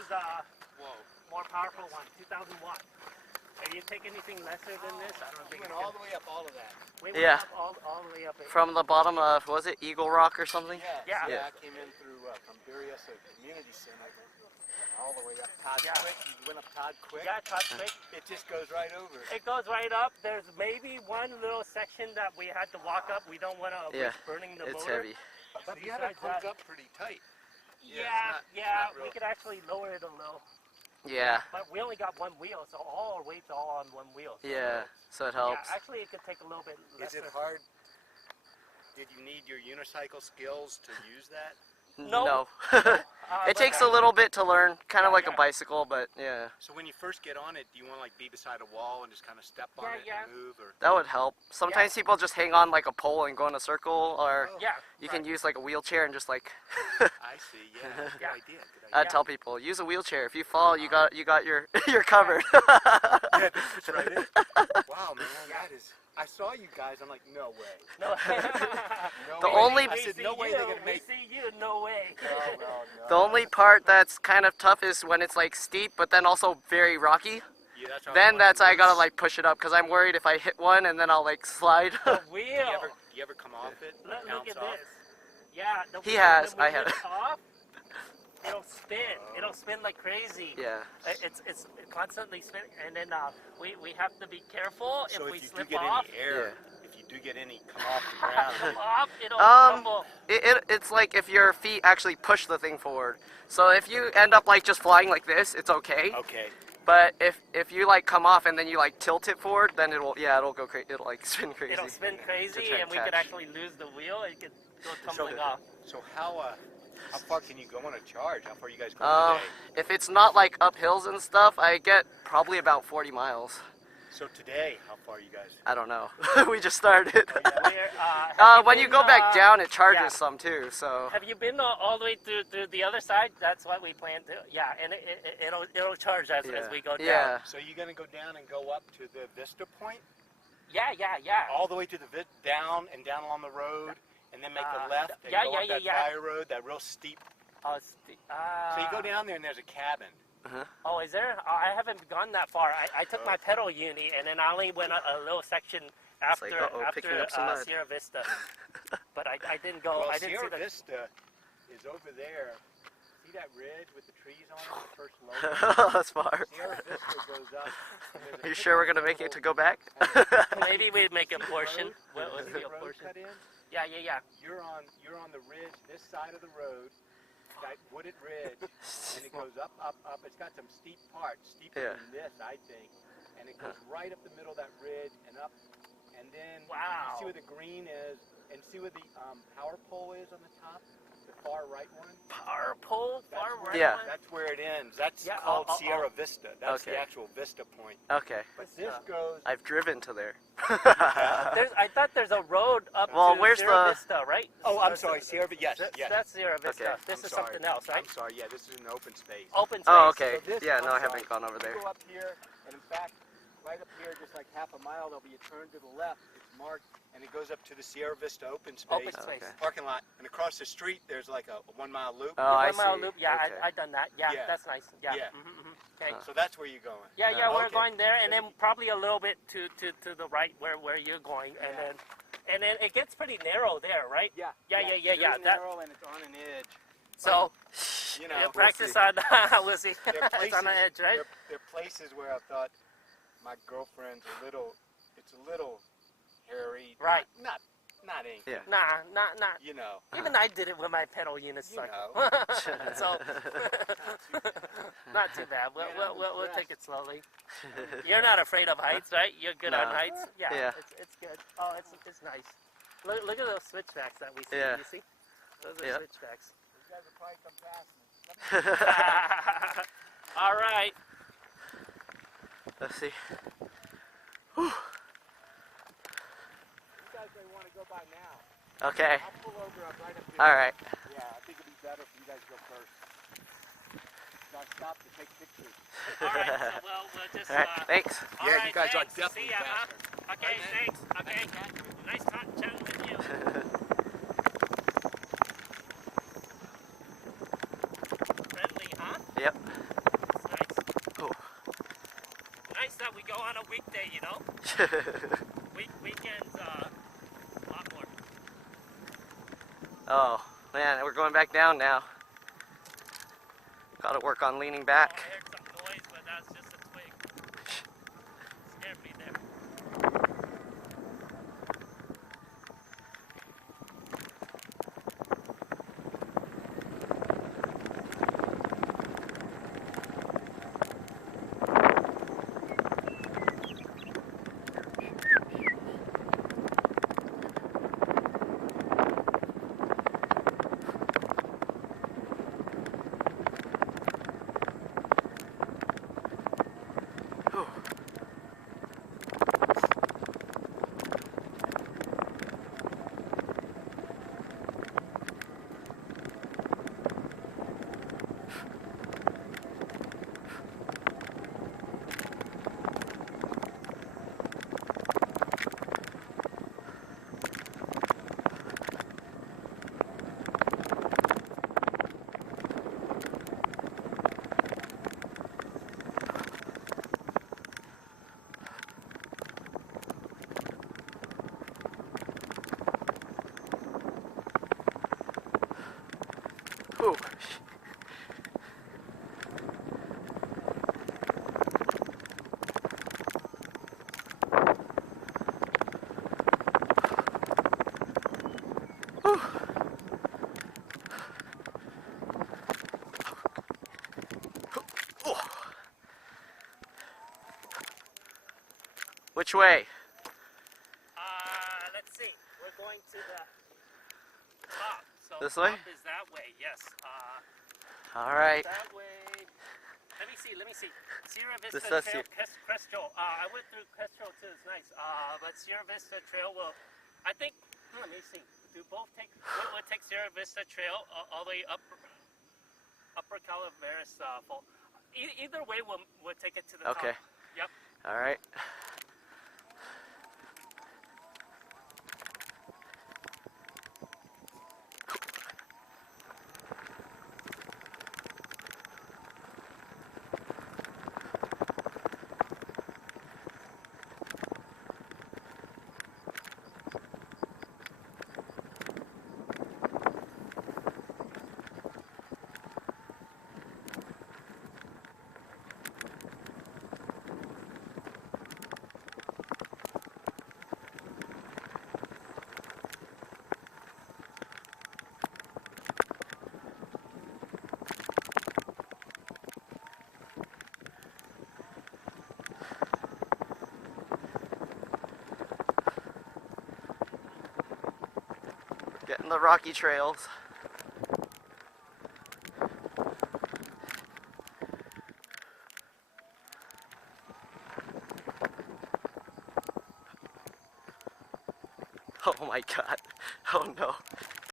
is a more powerful one, 2,000 watts. If you take anything lesser than this, I don't think we went all the way up all of that. We went up all the way up. From the bottom of, was it Eagle Rock or something? Yeah. I came in through from V3S Community Center all the way up Todd Quick. You went up Todd Quick? Yeah, Todd Quick. It just goes right over. It goes right up. There's maybe one little section that we had to walk up. We don't want to risk burning the motor. It's heavy. But you have it hooked up pretty tight. Yeah, we could actually lower it a little. Yeah. But we only got one wheel, so all our weight's all on one wheel. So so it helps. Yeah, actually it could take a little bit less. Is it hard? Did you need your unicycle skills to use that? No. It takes a little bit to learn, kind of like a bicycle, but yeah. So when you first get on it, do you want to like be beside a wall and just kind of step on it and move? Or? That would help. Sometimes people just hang on like a pole and go in a circle, or you can use like a wheelchair and just like. I see. Yeah. Good idea. I'd tell people, use a wheelchair. If you fall, you got your you're covered. Yeah, that's right. Wow, man, that is. I saw you guys. I'm like, no way. No. The only I said, no way they're gonna make. We see you. No way. No. The only part that's kind of tough is when it's like steep, but then also very rocky. Yeah, Then I gotta like push it up because I'm worried if I hit one and then I'll like slide. The wheel. You ever come off it? Look at this. Yeah. He has. I have. It'll spin. It'll spin like crazy. Yeah. It's constantly spinning, and then we have to be careful so if we you slip do get off. any air, if you do get any come off the ground, Come off, it'll crumble. It's like if your feet actually push the thing forward. So if you end up like just flying like this, it's okay. Okay. But if you like come off and then you like tilt it forward, then it'll go crazy. It'll like spin crazy. It'll spin crazy, and we could actually lose the wheel. It could go tumbling off. So how far can you go on a charge? How far you guys go today? If it's not like up hills and stuff, I get probably about 40 miles. So today, how far are you guys? I don't know. We just started. When you go back down, it charges some too. So. Have you been all the way through the other side? That's what we plan to. Yeah, and it'll charge as we go down. Yeah. So you're gonna go down and go up to the Vista point? Yeah. All the way to the down along the road. And then make a left and go up that fire road, that real steep. So you go down there and there's a cabin. Oh, is there? I haven't gone that far. I took my pedal uni and then I only went a little section after Sierra Vista. But I didn't go. Well, I didn't Sierra see Vista is over there. See that ridge with the trees on it? The first low. That's far. Sierra Vista goes up. Are you sure we're gonna make it to go back? Maybe we'd make a portion. What was the portion? Yeah. You're on the ridge, this side of the road, that wooded ridge, and it goes up. It's got some steep parts, steeper than this, I think, and it goes right up the middle of that ridge and up, and then you see where the green is, and see where the power pole is on the top, the far right one. Power pole, far right. Yeah. one? That's where it ends. That's called Sierra Vista. That's the actual Vista point. Okay. But this goes. I've driven to there. I thought there's a road up Well, to where's Sierra Vista, right? Oh, I'm sorry, Sierra Vista. Yes. That's Sierra Vista. Okay. This is something else, right? I'm sorry. Yeah, this is an open space. Open space. Oh, okay. So this, Yeah, no, I haven't gone over there. You go up here, and in fact, right up here, just like half a mile, there'll be a turn to the left. It's marked, and it goes up to the Sierra Vista open space. Open space. Parking lot, and across the street, there's like a 1 mile loop. Oh, I 1 mile see. loop. Yeah, Okay. I done that. Yeah, that's nice. Yeah. Okay. So that's where you're going. Yeah, we're going there, and then probably a little bit to the right where you're going, and then it gets pretty narrow there, right? Yeah. Yeah. Narrow, and it's on an edge. So, you know, practice on. We'll see. It's on the edge, right? There are places where I thought my girlfriend's it's a little hairy. Right. Not ink. Yeah. Nah, not. You know. Even I did it with my pedal units. You know. So, not too bad. We'll take it slowly. You're not afraid of heights, right? You're good on heights. Yeah. It's good. Oh, it's nice. Look at those switchbacks that we see. Yeah. You see? Those are switchbacks. These guys will probably come past me. All right. Let's see. You guys may want to go by now. Okay. I'll pull over right up here. All right. Yeah, I think it'd be better for you guys to go first. So I stop to take pictures. All right. So we'll just. All right. Thanks. All Yeah, right, you guys thanks. are definitely See ya, huh? faster. Okay, Right, man. thanks. Okay. Nice chatting with you. Friendly, huh? Yep. on a weekday, you know? Weekends, a lot more. Oh, man, we're going back down now. Gotta work on leaning back. Oh, I heard some noise, but that's just a twig. Scared me there. Ooh. Which way? Let's see. We're going to the top. So This way? Top is that way, yes. All right. That way. Let me see. Sierra Vista This Trail, Crest Trail. I went through Crest Trail too, it's nice. But Sierra Vista Trail will, I think, let me see. Do both take, we'll take Sierra Vista Trail all the way up, Upper Calaveras Fall. Either way, we'll take it to the top. Okay. Yep. All right. Getting the rocky trails. Oh my God. Oh no.